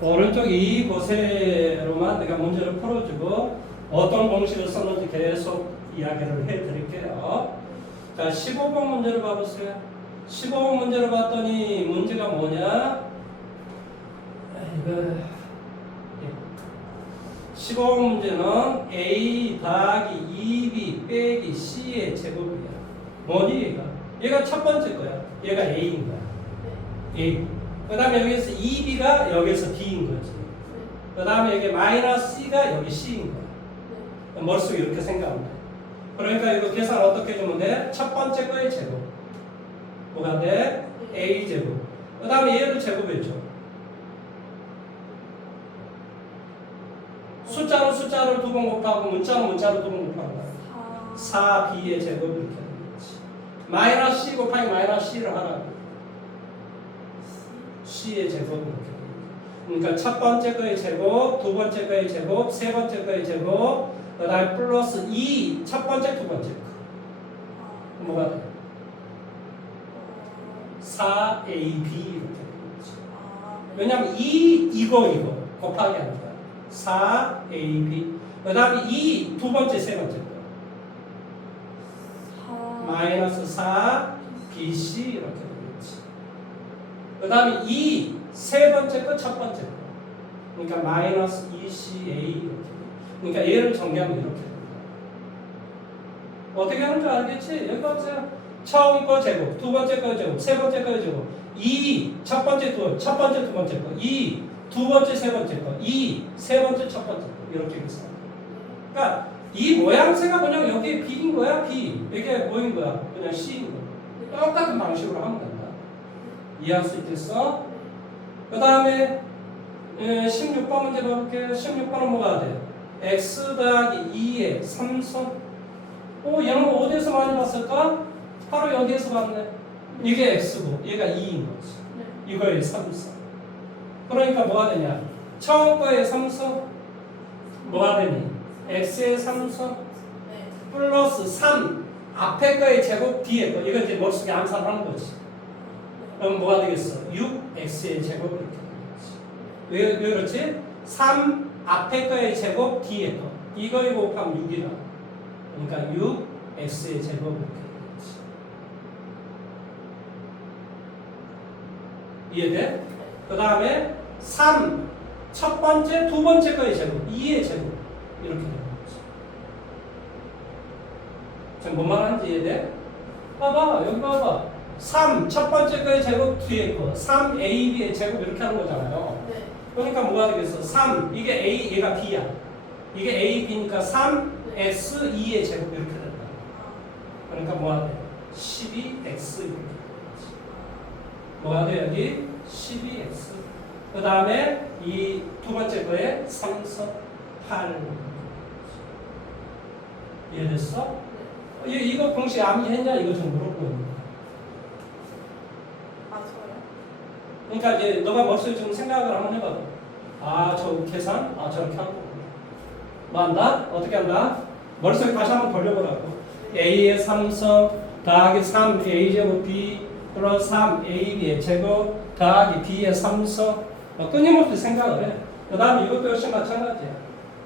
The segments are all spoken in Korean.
오른쪽 이곳에로만 내가 문제를 풀어주고 어떤 공식을 썼는지 계속 이야기를 해드릴게요. 자, 15번 문제를 봐보세요. 15번 문제를 봤더니 문제가 뭐냐? 15번 문제는 A 더하기 2B 빼기 C의 제곱이야. 뭐니 얘가? 얘가 첫 번째 거야. 얘가 A인 거야. A. 그 다음에 여기서 2B가 여기서 B인 거지. 그 다음에 여기 마이너스 C가 여기 C인 거야. 머릿속에 이렇게 생각하면 돼. 그러니까 이거 계산 어떻게 해주면 돼? 첫 번째 거의 제곱. 뭐가 돼? A 제곱. 그 다음에 얘를 제곱해줘. 숫자로 숫자를 두 번 곱하고 문자로 문자를 두 번 곱하는 거야. 4B의 제곱 이렇게 하는 거지. 마이너스 C 곱하기 마이너스 C를 하라고. C의 제곱 이렇게. 그러니까 첫 번째 거의 제곱, 두 번째 거의 제곱, 세 번째 거의 제곱, 그 다음에 플러스 2, 첫 번째, 두 번째 거. 뭐가 돼? 4AB 이렇게 되는 거지. 왜냐면 2, 이거 곱하기 하는 거야. 4AB. 그 다음에 2, 두 번째, 세 번째 거. 마이너스 4BC 이렇게 되겠지. 그 다음에 2, 세 번째 거, 첫 번째 거. 그러니까 마이너스 2CA 이렇게. 그러니까 얘를 정리하면 이렇게 됩니다. 어떻게 하는 줄 알겠지? 여기 보세요. 처음 거 제곱, 두 번째 거 제곱, 세 번째 거 제곱, 2, 첫 번째, 두 번째 거, 2, 두 번째, 세 번째 거, 2, 세 번째, 첫 번째 거. 이렇게 있어. 그러니까 이 모양새가 그냥 여기에 B인 거야, B. 이게 뭐인 거야? 그냥 C인 거야. 똑같은 방식으로 하면 된다. 이해할 수 있겠어? 그 다음에 16번 문제 봐볼게요. 16번은 뭐가 돼? x 더하기 2의 3선. 얘는 어디에서 많이 봤을까? 바로 여기에서 봤네. 이게 x고 얘가 2인 거지. 이거의 3선. 그러니까 뭐가 되냐? 처음 거의 3선 뭐가 되니? x의 3선 플러스 3 앞에 거의 제곱 뒤에 거. 이건 이제 머릿속에 암산을 하는 거지. 그럼 뭐가 되겠어? 6x의 제곱 이렇게 되겠지. 왜 그렇지? 3 앞에 거의 제곱 뒤에 거. 이거에 곱하면 6이라. 그러니까 6x의 제곱 이렇게 되겠지. 이해돼? 그 다음에 3 첫 번째, 두 번째 거의 제곱, 2의 제곱 이렇게 되는 거지. 지금 뭔 말하는지 이해돼? 봐봐, 여기 봐봐. 3 첫 번째 거의 제곱 뒤에 거, 3AB의 제곱 이렇게 하는 거잖아요. 네. 그러니까 뭐가 되겠어? 3 이게 A, 얘가 B야. 이게 A, B니까 3X, 2의 제곱 이렇게 된다. 그러니까 뭐가 돼? 12X 이렇게 되겠지. 뭐가 돼 여기? 12X. 그 다음에 이 두 번째 거에 3서 8. 이해됐어? 이거 공식 암기했냐? 이거 좀 물어보는 거야. 그러니까 이제 너가 머릿속에 좀 생각을 한번 해봐. 저 계산? 저렇게 하는 거구나. 뭐 한다? 어떻게 한다? 머릿속에 다시 한번 돌려보라고. A의 3성 더하기 3A제곱 B 플러스 3AB의 제곱 더하기 B의 3성 끊임없이 생각을 해. 그 다음에 이것도 역시 마찬가지야.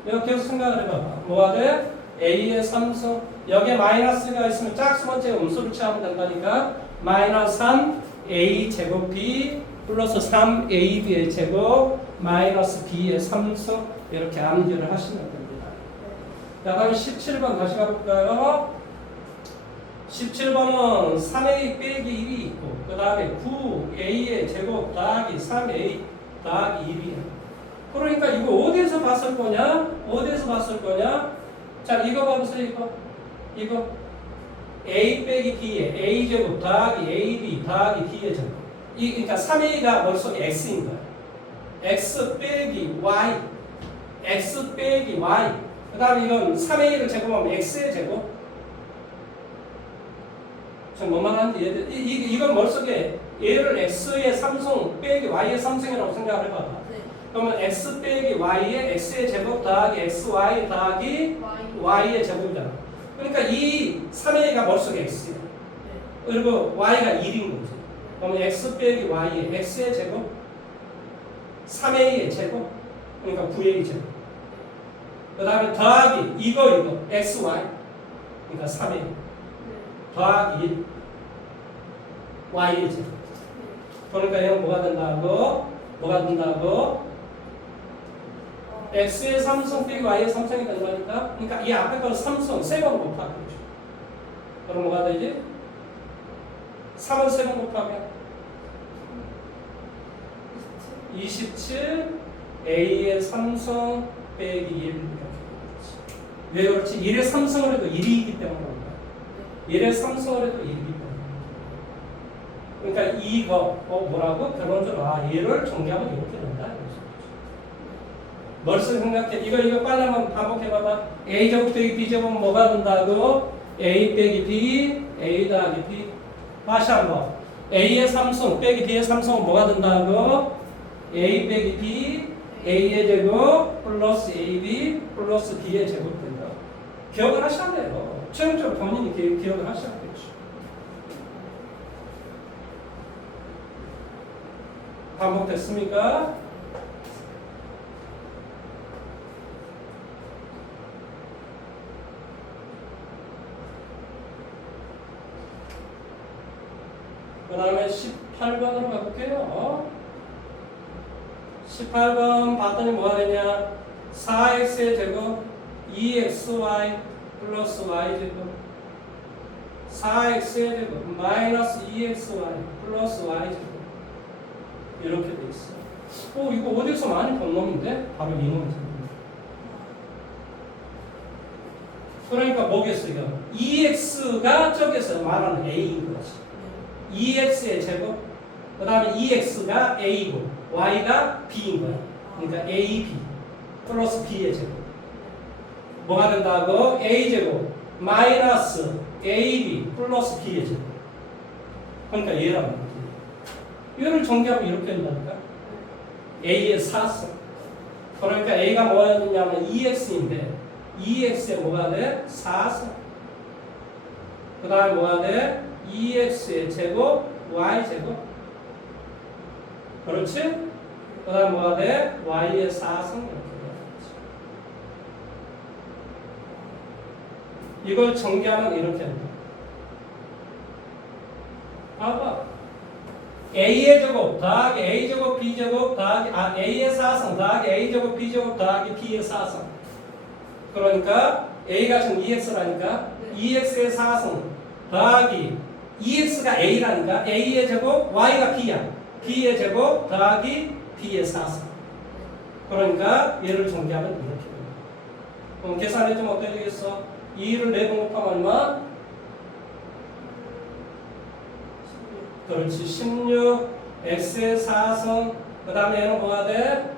이렇게 해서 생각을 해봐봐. 뭐가 돼? A의 3성 여기에 마이너스가 있으면 짝수 번째 음수를 취하면 된다니까 마이너스 3A 제곱 B 플러스 3AB의 제곱 마이너스 B의 3성 이렇게 암기를 하시면 됩니다. 자, 다음 17번 다시 가볼까요? 17번은 3A 빼기 1이 있고 그 다음에 9A의 제곱 더하기 3A 더하기 1이야. 그러니까 이거 어디에서 봤을 거냐? 어디에서 봤을 거냐? 자, 이거 봐보세요. 이거 A 빼기 B의 A제곱 더하기 AB 더하기 B의 제곱. 그러니까 3A가 머릿속에 X인 거야. X 빼기 Y. X 빼기 Y. 그 다음에 이건 3A를 제곱하면 X의 제곱. 지금 뭐만 하는지 이건 머릿속에 얘를 X의 3성 빼기 Y의 3성이라고 생각을 해봐봐. 네. 그러면 X 빼기 Y의 X의 제곱 더하기 XY 더하기 Y의 제곱이잖아. 그러니까 이 3A가 머릿속에 X야. 그리고 Y가 1인 거지. 그러면 X 빼기 Y의 X의 제곱 3A의 제곱, 그러니까 9A 제곱. 그 다음에 더하기 이거 XY, 그러니까 3A 더하기 1 Y의 제곱. 그러니까 이건 뭐가 된다고? X의 삼성 빼기 Y의 삼성이 된다니까. 그러니까 이 앞에 거는 삼성 3번 곱하기. 그럼 뭐가 되지? 3은 3번 곱하기 27 A의 삼성 빼기 1 이렇게 되겠지. 왜 그렇지? 1의 삼성을 해도 1이기 때문에 그런다. 1의 삼성을 해도 1이기 때문에. 그러니까 이거 뭐라고? 결론적으로 얘를 정리하면 이렇게 된다. 머릿속에 생각해. 이거 빨리 한번 반복해봐봐. A 제곱 빼기 B 제곱은 뭐가 된다고? A 빼기 B, A 더하기 B. 다시 한번. A의 삼성 빼기 B의 삼성은 뭐가 된다고? A 빼기 B, A의 제곱 플러스 AB 플러스 B의 제곱 된다. 기억을 하셔야 돼요. 최종적으로 본인이 기억을 하셔야겠죠. 반복됐습니까? 그 다음에 18번으로 가볼게요. 18번 봤더니 뭐가 되냐? 4x의 제곱 2xy 플러스 y 제곱 4x의 제곱 마이너스 2xy 플러스 y 제곱 이렇게 돼 있어. 이거 어디서 많이 본 놈인데? 바로 이 놈이죠. 그러니까 뭐겠어 이거? 2x가 저기서 말하는 a인 거지. 2x의 제곱, 그 다음에 2x가 a고 y가 b인 거야. 그러니까 ab 플러스 b의 제곱. 뭐가 된다고? a 제곱 마이너스 ab 플러스 b의 제곱. 그러니까 얘란 말이지. 얘를 정리하면 이렇게 된다니까. a의 4성. 그러니까 a가 뭐가 되냐면 2x인데 2x에 뭐가 돼? 4성. 그 다음에 뭐가 돼? 2x의 제곱, y 제곱. 그렇지? 그 다음 뭐가 돼? y의 4성 이렇게 돼야지. 이걸 전개하면 이렇게 된다. 봐봐. a의 제곱 더하기 a 제곱 b 제곱 더하기 a의 4성 더하기 a 제곱 b 제곱 더하기 b의 4성. 그러니까 a가 지금 2x라니까 2x의 4성 더하기 2x가 a라니까 a의 제곱 y가 b야. b의 제곱 더하기 b의 4성. 그러니까 얘를 정리하면 이렇게 됩니다. 그럼 계산해주면 어떻게 되겠어? 2를 4번 곱하면 얼마? 그렇지. 16 x의 4성 그 다음에 얘는 뭐가 돼?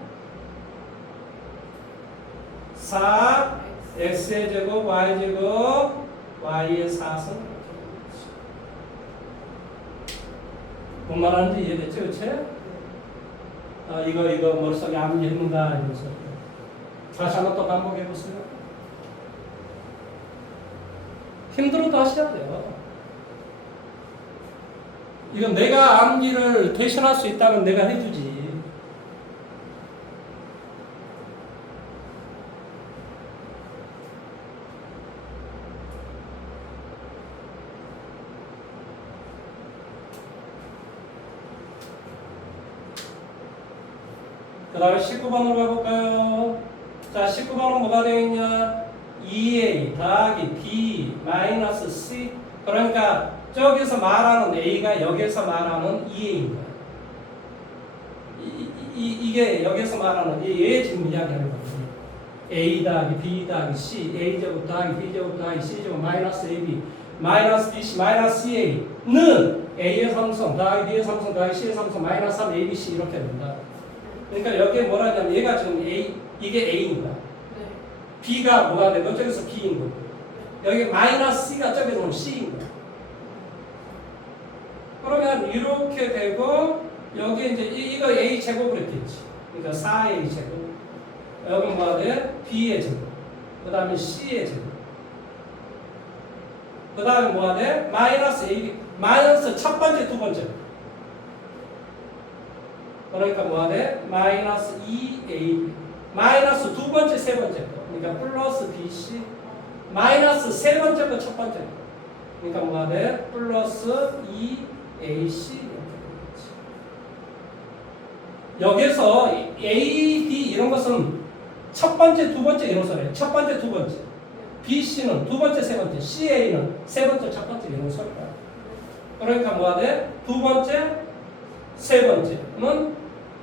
4 x의 제곱 y 제곱 y의 4성. 뭔 말하는지 이해됐죠? 그치? 이거 머릿속에 암기했는가 이러면서 다시 한번 또 반복해보세요. 힘들어도 하셔야 돼요. 이건 내가 암기를 대신할 수 있다면 내가 해주지. 그 다음에 19번으로 가볼까요? 자, 19번은 뭐가 되어있냐? 2a 더하기 b 마이너스 c. 그러니까 저기서 말하는 a가 여기서 말하는 2a인 거야. 이게 여기서 말하는 얘 지금 이야기하는 거거든요. a 더하기 b 더하기 c, a 제곱 더하기 b 제곱 더하기 c 제곱 마이너스 ab 마이너스 bc 마이너스 ca는 a의 삼성 더하기 b의 삼성 더하기 c의 삼성 마이너스 3 abc 이렇게 된다. 그러니까 여기에 뭐라 하냐면 얘가 지금 이게 a인 거야. 네. b가 뭐가 돼? 저기서 b인 거고. 여기 마이너스 c가 저기서 c인 거야. 그러면 이렇게 되고 여기 이제 이거 a 제곱을 했겠지. 그러니까 4a 제곱. 여기 뭐가 돼? b의 제곱. 그 다음에 c의 제곱. 그 다음에 뭐가 돼? 마이너스 a. 마이너스 첫 번째, 두 번째. 그러니까 뭐가 돼? 마이너스 2ab 마이너스 두 번째 세 번째 거 그러니까 플러스 bc 마이너스 세 번째 거 첫 번째 거 그러니까 뭐가 돼? 플러스 2ac 여기서 A, B 이런 것은 첫 번째, 두 번째 이론서래요. 첫 번째, 두 번째. BC는 두 번째, 세 번째. CA는 세 번째, 첫 번째 이론서입니다. 그러니까 뭐가 돼? 두 번째, 세 번째는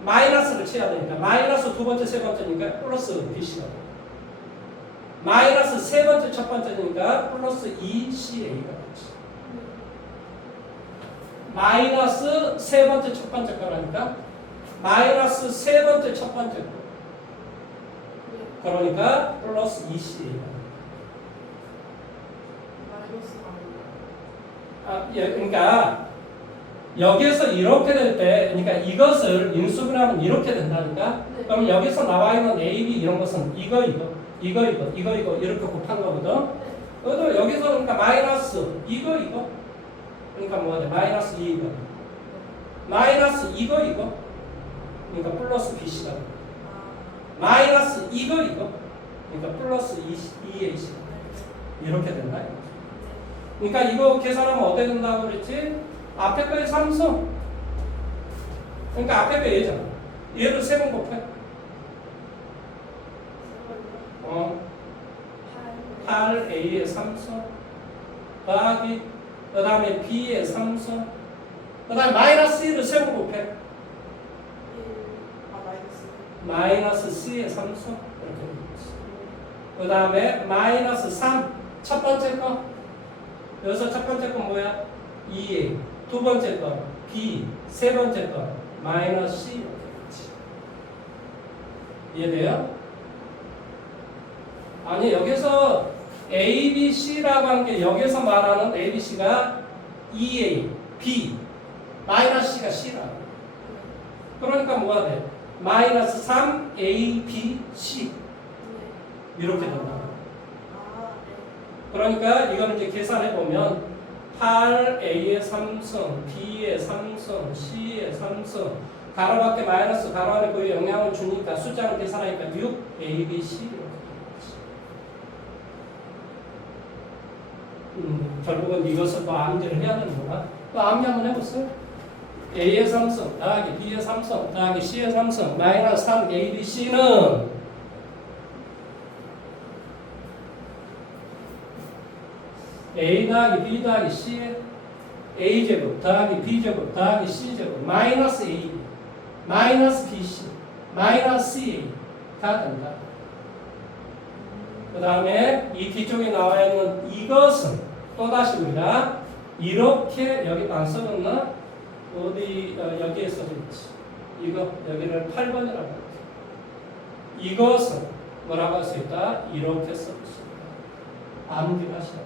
마이너스를 쳐야 되니까 마이너스 두 번째, 세 번째니까 플러스 BC가 돼. 마이너스 세 번째, 첫 번째니까 플러스 2CA가 되지. 마이너스 세 번째, 첫 번째 거라니까 마이너스 세 번째 첫 번째 거. 그러니까 플러스 2C. 그러니까 여기에서 이렇게 될 때, 그러니까 이것을 인수분해하면 이렇게 된다니까. 그럼 여기서 나와 있는 A, B 이런 것은 이거 이렇게 곱한 거거든. 그래도 여기서 그러니까 마이너스 이거 그러니까 뭐가 돼? 마이너스 2 마이너스 이거 그러니까 플러스 BC가 돼. 마이너스 이거 그러니까 플러스 2AC 이렇게 된다. 그러니까 이거 계산하면 어떻게 된다고 그랬지? 앞에 거에 3성 그러니까 앞에 거 얘잖아. 얘를 3번 곱해 8A의 3성 더하기 그 다음에 B의 3성 그 다음에 마이너스 1을 3번 곱해 마이너스 C의 3성 이렇게 되겠지. 그 다음에 마이너스 3 첫 번째 거 여기서 첫 번째 거 뭐야? 2A 두 번째 거 B 세 번째 거 마이너스 C 이렇게 되겠지. 이해돼요? 아니 여기서 A, B, C라고 한 게 여기서 말하는 A, B, C가 2A, B 마이너스 C가 C라. 그러니까 뭐가 돼? 마이너스 3 A, B, C 이렇게 된다. 그러니까 이거는 이제 계산해 보면 8A의 3성, B의 3성, C의 3성 가로 밖에 마이너스 가로 안에 그 영향을 주니까 숫자를 계산하니까 6 A, B, C 이렇게 결국은 이것을 또 암기를 해야 되는구나. 또 암기 한번 해보세요. A의 3성 더하기 B의 3성 더하기 C의 3성 마이너스 3 A, B, C는 A 더하기 B 더하기 C의 A제곱 더하기 B제곱 더하기 C제곱 마이너스 A 마이너스 BC 마이너스 CA가 된다. 그 다음에 이 뒤쪽에 나와 있는 이것은 또다시 우리가 이렇게 여기도 안 써졌나? 어디 여기에 써져있지. 이거 여기를 8번이라고 할게. 이것은 뭐라고 할 수 있다? 이렇게 써있습니다. 암기를 하시라.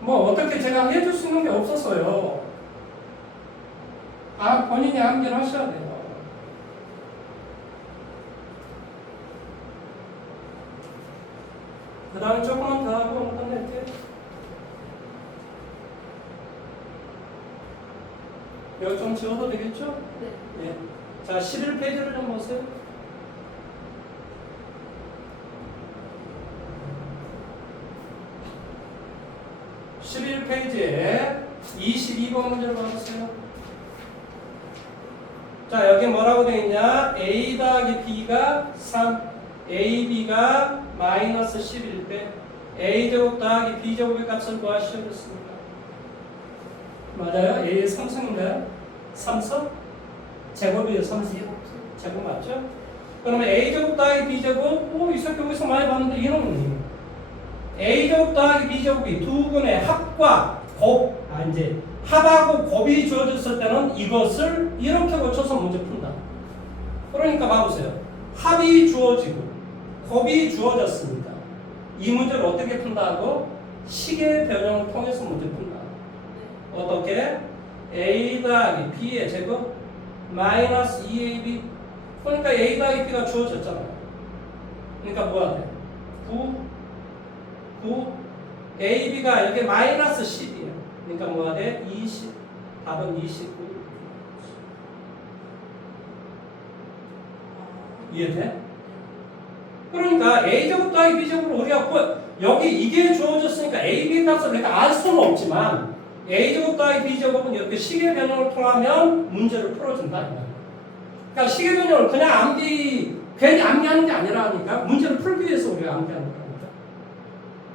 뭐 어떻게 제가 해줄 수 있는 게 없었어요. 본인이 암기를 하셔야 돼요. 그 다음에 조금만 더 하고 끝낼게요. 여기 좀 지워도 되겠죠? 네. 예. 자, 11페이지를 좀 보세요. (11페이지에) 22번 문제를 봐보세요. 자, 여기 뭐라고 되어 있냐? A 더하기 B가 3, AB가 마이너스 11배, A제곱 더하기 B제곱의 값을 구하시오 그랬습니다. 맞아요? A의 3승인가요? 3승? 제곱이에요, 3승. 제곱 맞죠? 그러면 A제곱 더하기 B제곱, 이 새끼 여기서 많이 봤는데 이놈은 A제곱 더하기 B제곱이 두 분의 합과 곱, 이제 합하고 곱이 주어졌을 때는 이것을 이렇게 고쳐서 문제 푼다. 그러니까 봐보세요. 합이 주어지고 곱이 주어졌습니다. 이 문제를 어떻게 푼다고? 식의 변형을 통해서 문제 푼다. 어떻게? A 더하기 B의 제곱 마이너스 2AB 그러니까 A 더하기 B가 주어졌잖아요. 그러니까 뭐야 돼? 9 AB가 여기 마이너스 10이에요. 그러니까 뭐가 돼? 20 답은 29 이해돼? 그러니까 A제곱 더하기 B제곱을 우리가 여기 이게 주어졌으니까 A, B 값을 우리가 알 수는 없지만 A제곱 더하기 B제곱은 이렇게 시계 변형을 통하면 문제를 풀어준다. 그러니까 시계 변형을 그냥 괜히 암기하는 게 아니라니까 문제를 풀기 위해서 우리가 암기하는 거니까.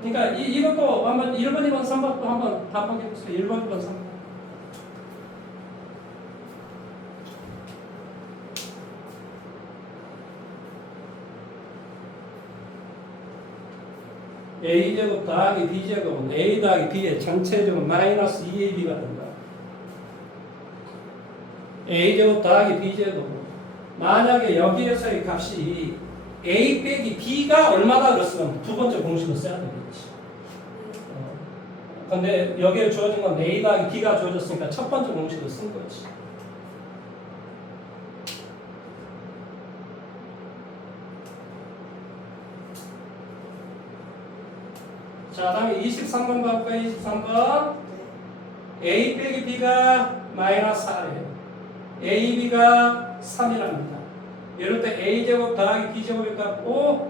그러니까 이것도 한번 1번, 2번, 3번도 한번 답하게해보세요. 1번, 2번, 3번. A제곱 더하기 B제곱은 A 더하기 B의 전체제곱은 마이너스 2AB가 된다. A제곱 더하기 B제곱은 만약에 여기에서의 값이 A 빼기 B가 얼마다 그랬으면 두 번째 공식을 써야 되겠지. 근데 여기에 주어진 건 A 더하기 B가 주어졌으니까 첫 번째 공식을 쓴 거지. 자, 다음에 23번 볼까요? 23번. A 빼기 B가 마이너스 4예요. A, B가 3이랍니다. 이럴 때 A제곱 더하기 B제곱일까?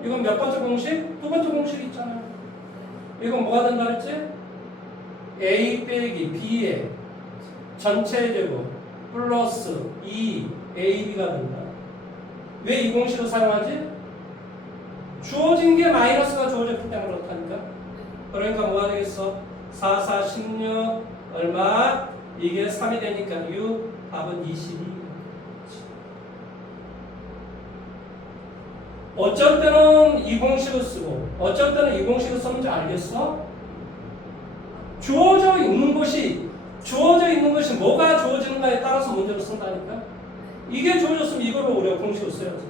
이건 몇 번째 공식? 두 번째 공식 있잖아요. 이건 뭐가 된다 그랬지? A 빼기 B의 전체 제곱 플러스 2AB가 된다. 왜 이 공식을 사용하지? 주어진 게 마이너스가 주어졌기 때문에 그렇다니까. 그러니까 뭐가 되겠어? 4, 4, 16 얼마? 이게 3이 되니까 6, 답은 22. 어쩔 때는 이 공식을 쓰고 어쩔 때는 이 공식을 쓰는지 알겠어? 주어져 있는 것이 뭐가 주어지는가에 따라서 문제를 쓴다니까. 이게 주어졌으면 이걸로 우리가 공식을 써야지.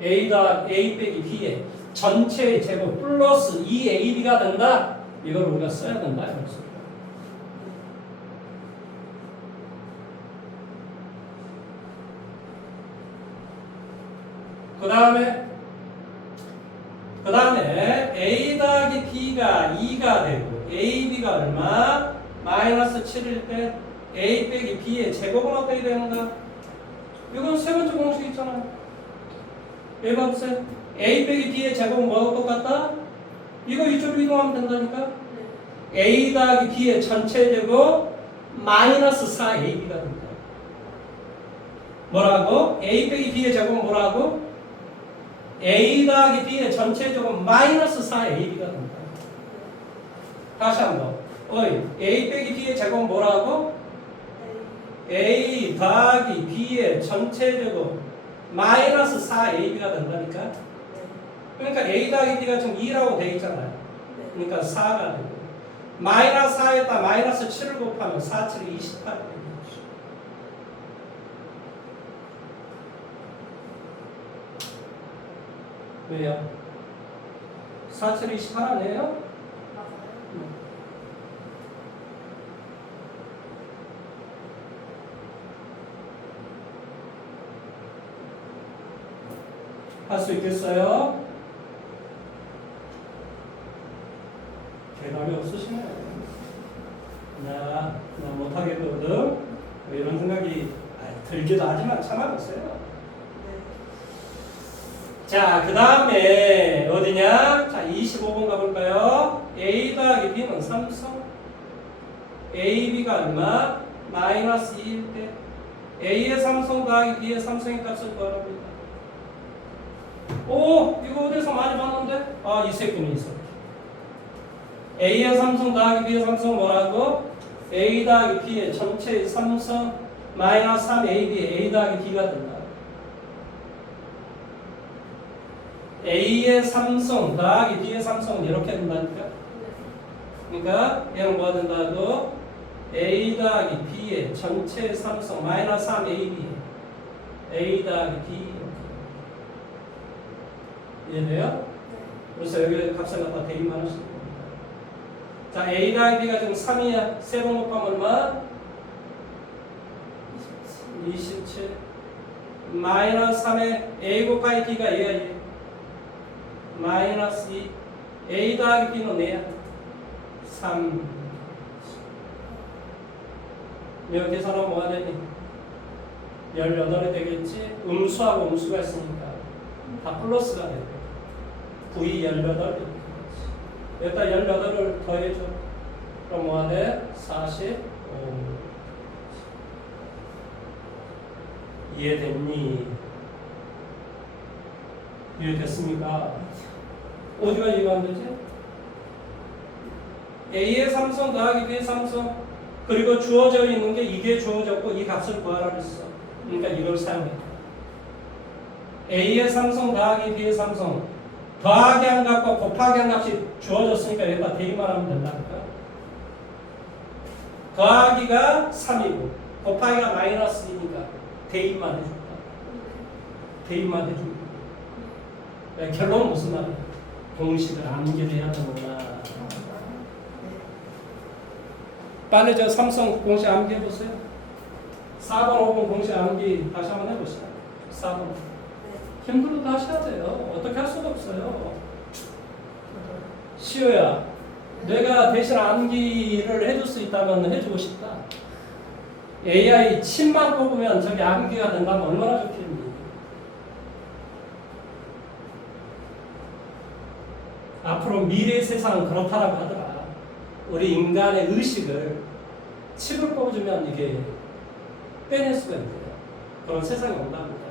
A 빼기 B의 전체의 제곱 플러스 2AB가 된다. 이걸 우리가 써야 된다. 이런 소리야. 그 다음에 A 더하기 B가 2가 되고 AB가 얼마? 마이너스 7일 때 A 빼기 B의 제곱은 어떻게 되는가? 이건 세 번째 공식 있잖아요. 1번 세 A 빼기 B의 제곱은 뭐하고 똑같다? 이거 이쪽으로 이동하면 된다니까? A 더하기 B의 전체 제곱 마이너스 4AB가 된다. 뭐라고? A 빼기 B의 제곱은 뭐라고? A 더하기 B의 전체 제곱 마이너스 4AB가 된다. 다시 한번. A 빼기 B의 제곱은 뭐라고? A 더하기 B의 전체 제곱 마이너스 4AB가 된다니까? 그러니까 A 더하기 B가 지금 2라고 되어 있잖아요. 그러니까 4가 되고 마이너스 4에다 마이너스 7을 곱하면 4, 7이 28 되는 거죠. 왜요? 4, 7이 28 아니에요? 할 수 있겠어요? 대답이 없으시네요. 나 못하겠거든. 이런 생각이 들기도 하지만 참아보세요. 자, 그 다음에 어디냐? 자, 25번 가볼까요? A 더하기 B는 삼성. AB가 얼마? 마이너스 2일 때 A의 삼성 더하기 B의 삼성의 값을 구하랍니다. 이거 어디서 많이 봤는데? 이 새끼는 이 새끼. A의 삼성 더하기 B의 삼성 뭐라고? A 더하기 B의 전체의 삼성 마이너스 3AB A 더하기 B가 된다. A의 삼성 더하기 B의 삼성은 이렇게 된다니까? 그러니까 얘는 뭐가 된다고? A 더하기 B의 전체 삼성 마이너스 3AB A 더하기 B. 이해돼요? 그래서 여기 값을 갖다 대입만 하시는 겁니다. 자, A 더하기 B가 지금 3이야. 세 번 곱하면 얼마? 27. 마이너스 3에 A 곱하기 B가 얘가 1. 마이너스 2. A 더하기 B는 얘야. 3. 이거 계산하면 뭐가 되니? 18이 되겠지. 음수하고 음수가 있으니까 다 플러스가 되고 V 18 이렇게 되겠지. 여기다 18을 더해줘. 그럼 뭐가 돼? 45. 이해됐니? 이해됐습니까? 어디가 이해가 안 되지? A의 삼성 더하기 B의 삼성, 그리고 주어져 있는 게 이게 주어졌고 이 값을 구하라 그랬어. 그러니까 이걸 사용해. A의 삼성 더하기 B의 삼성, 더하기 한 값과 곱하기 한 값이 주어졌으니까 여기다 대입만 하면 된다니까. 더하기가 3이고 곱하기가 마이너스 2니까 대입만 해준다. 대입만 해준다. 네, 결론은 무슨 말이야? 공식을 암기를 해야 되는구나. 빨리 저 삼성 공식 암기 해보세요. 4번, 5번 공식 암기 다시 한번 해보세요. 4번. 힘들어도 하셔야 돼요. 어떻게 할 수가 없어요. 시호야, 내가 대신 암기를 해줄 수 있다면 해주고 싶다. AI 침만 뽑으면 저기 암기가 된다면 얼마나 좋겠니? 앞으로 미래의 세상은 그렇다라고 하더라. 우리 인간의 의식을 칩을 뽑아주면 이게 빼낼 수가 있대요. 그런 세상이 온답니다.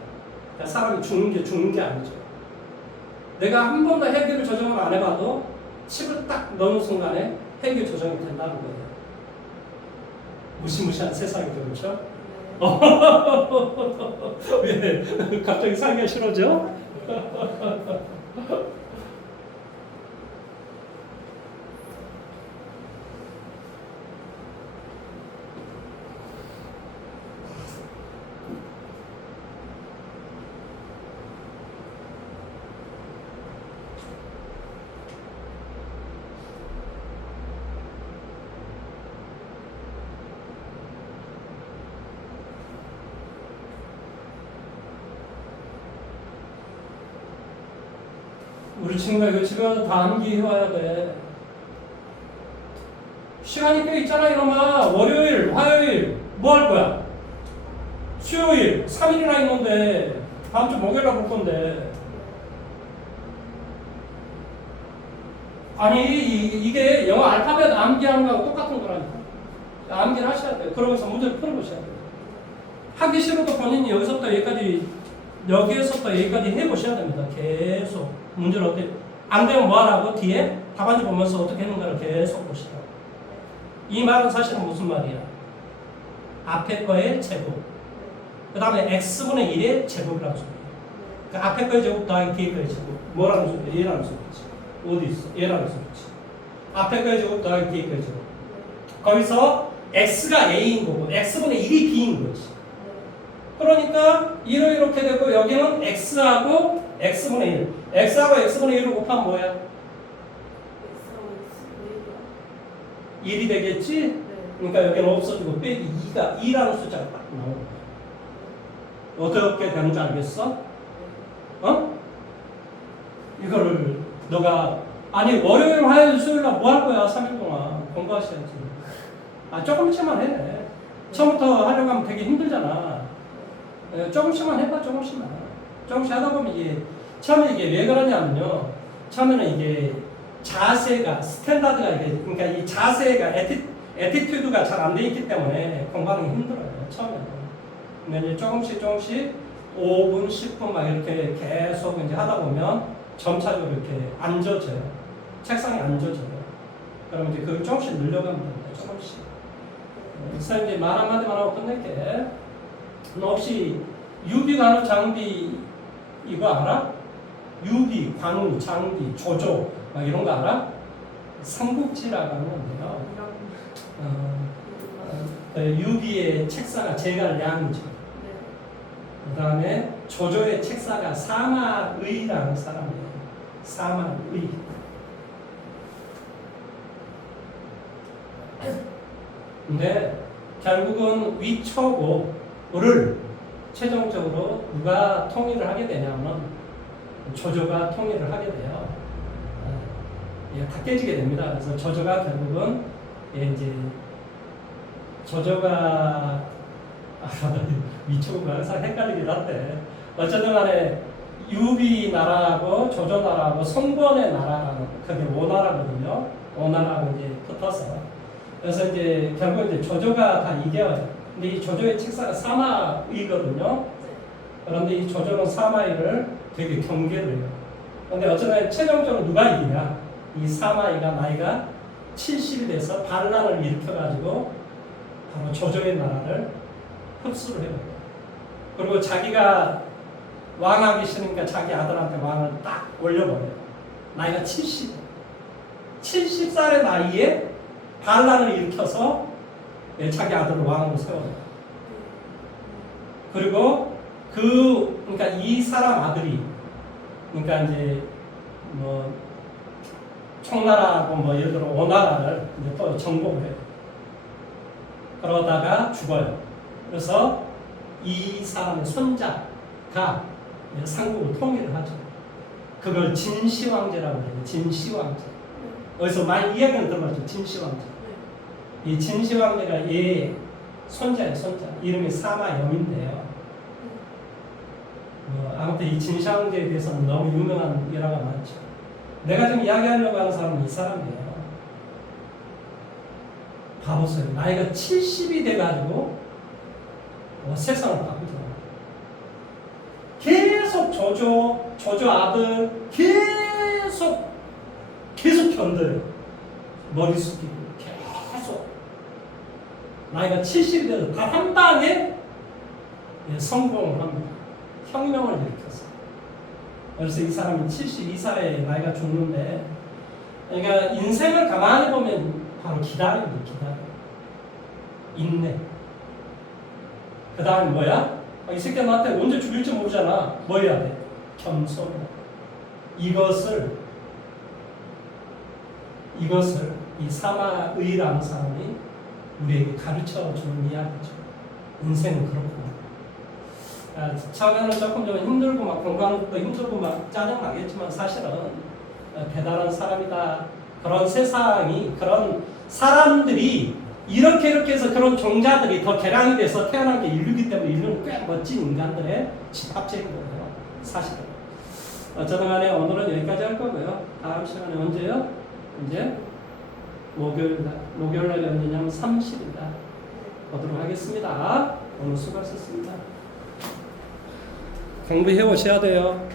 그러니까 사람이 죽는 게 아니죠. 내가 한 번도 핵을 조정을 안 해봐도 칩을 딱 넣는 순간에 핵이 조정이 된다는 거예요. 무시무시한 세상이죠, 그렇죠? 왜 갑자기 살기가 싫어져? 우리 친구가 이거 집에 가서 다 암기해와야 돼. 시간이 꽤 있잖아 이놈아. 월요일, 화요일 뭐 할 거야? 수요일 3일이나 있는데 다음 주 목요일에 볼 건데. 아니 이게 영어 알파벳 암기하는 거하고 똑같은 거라니까. 암기를 하셔야 돼요. 그러면서 문제를 풀어보셔야 돼요. 하기 싫어도 본인이 여기서부터 여기에서부터 해보셔야 됩니다. 계속 문제를 어떻게 안 되면 뭐 하라고? 뒤에 답안지 보면서 어떻게 했는가를 계속 보시라고. 이 말은 사실은 무슨 말이야? 앞에 거의 제곱, 그 다음에 x분의 1의 제곱이라는 소리야. 그 앞에 거의 제곱 더하기 뒤에 거의 제곱. 뭐라는 소리야? 얘라는 소리지. 어디 있어? 얘라는 소리지. 앞에 거의 제곱 더하기 뒤에 거의 제곱. 거기서 x가 a인 거고 x분의 1이 b인 거지. 그러니까 1은 이렇게 되고 여기는 x하고 x분의 1. x하고 x분의 1을 곱하면 뭐야? 1이 되겠지? 그러니까 여기는 없어지고 빼기 2라는 숫자가 딱 나오는 거야. 어떻게 되는지 알겠어? 어? 이거를 너가 아니 월요일, 화요일, 수요일 날 뭐 할 거야? 3일 동안 공부하셔야지. 조금씩만 해. 처음부터 하려고 하면 되게 힘들잖아. 조금씩만 해봐, 조금씩만. 조금씩 하다 보면 이게 처음에 이게 왜 그러냐면요. 처음에는 이게 자세가 스탠다드가 이게 그러니까 이 자세가 에티튜드가 잘 안 돼 있기 때문에 공부하는 게 힘들어요. 처음에는. 근데 이제 조금씩 5분, 10분 막 이렇게 계속 이제 하다 보면 점차적으로 이렇게 앉아져요. 책상에 앉아져요. 그럼 이제 그걸 조금씩 늘려가면 됩니다. 조금씩. 목사님 말 한마디만 하고 끝낼게. 너 혹시 유비 관우 장비 이거 알아? 유비, 관우, 장비, 조조 막 이런 거 알아? 삼국지라고 하는 건데요. 유비의 책사가 제갈량이죠. 그 다음에 조조의 책사가 사마의라는 사람이에요. 사마의. 근데 결국은 위초고를 최종적으로 누가 통일을 하게 되냐면 조조가 통일을 하게 돼요. 이게 다 깨지게 됩니다. 그래서 조조가 결국은 이제 조조가 위축은 항상 헷갈리긴 한데 어쨌든 간에 유비 나라하고 조조 나라하고 성권의 나라라는 그게 오나라거든요. 오나라하고 이제 붙어서 그래서 이제 결국 이제 조조가 다 이겨요. 근데 이 조조의 책사가 사마의거든요. 그런데 이 조조는 사마의를 되게 경계를 해요. 그런데 어쨌든 최종적으로 누가 이기냐? 이 사마의가 나이가 70이 돼서 반란을 일으켜가지고 바로 조조의 나라를 흡수를 해요. 그리고 자기가 왕하기 싫으니까 자기 아들한테 왕을 딱 올려버려요. 나이가 70살의 나이에 반란을 일으켜서 자기 아들을 왕으로 세워요. 그리고 그러니까 이 사람 아들이 그러니까 이제 뭐 청나라하고 뭐 예를 들어 오나라를 이제 또 정복을 해요. 그러다가 죽어요. 그래서 이 사람의 손자가 삼국을 통일을 하죠. 그걸 진시황제라고 해요. 진시황제. 어디서 많이 이야기는 들어봤죠. 진시황제. 이 진시황제가 얘 손자예요. 손자. 이름이 사마염인데요. 아무튼 이 진시황제에 대해서는 너무 유명한 일화가 많죠. 내가 지금 이야기하려고 하는 사람은 이 사람이에요. 봐보세요. 나이가 70이 돼가지고 세상을 바꾸더라고요. 계속 조조 아들 계속 견뎌요. 머리 숙이고 계속 나이가 70이 돼서 단 한 방에 성공을 합니다. 혁명을 일으켰어요. 그래서 이 사람이 72살에 나이가 죽는데 그러니까 인생을 가만히 보면 바로 기다립니다. 인내. 그 다음에 뭐야? 이 새끼 나한테 언제 죽일지 모르잖아. 뭐 해야 돼? 겸손. 이것을 이 사마의라는 사람이 우리에게 가르쳐 주는 이야기죠. 인생은 그렇구나. 처음에는 조금 좀 힘들고 막 공부하는 것도 힘들고 막 짜증 나겠지만 사실은 대단한 사람이다. 그런 세상이 그런 사람들이 이렇게 해서 그런 종자들이 더 개량이 돼서 태어난 게 인류이기 때문에 인류는 꽤 멋진 인간들의 집합체인 거예요. 사실은. 어쨌든 간에 오늘은 여기까지 할 거고요. 다음 시간에 언제요? 이제 목요일 날 언제냐면 30일날 보도록 하겠습니다. 오늘 수고하셨습니다. 공부해 오셔야 돼요.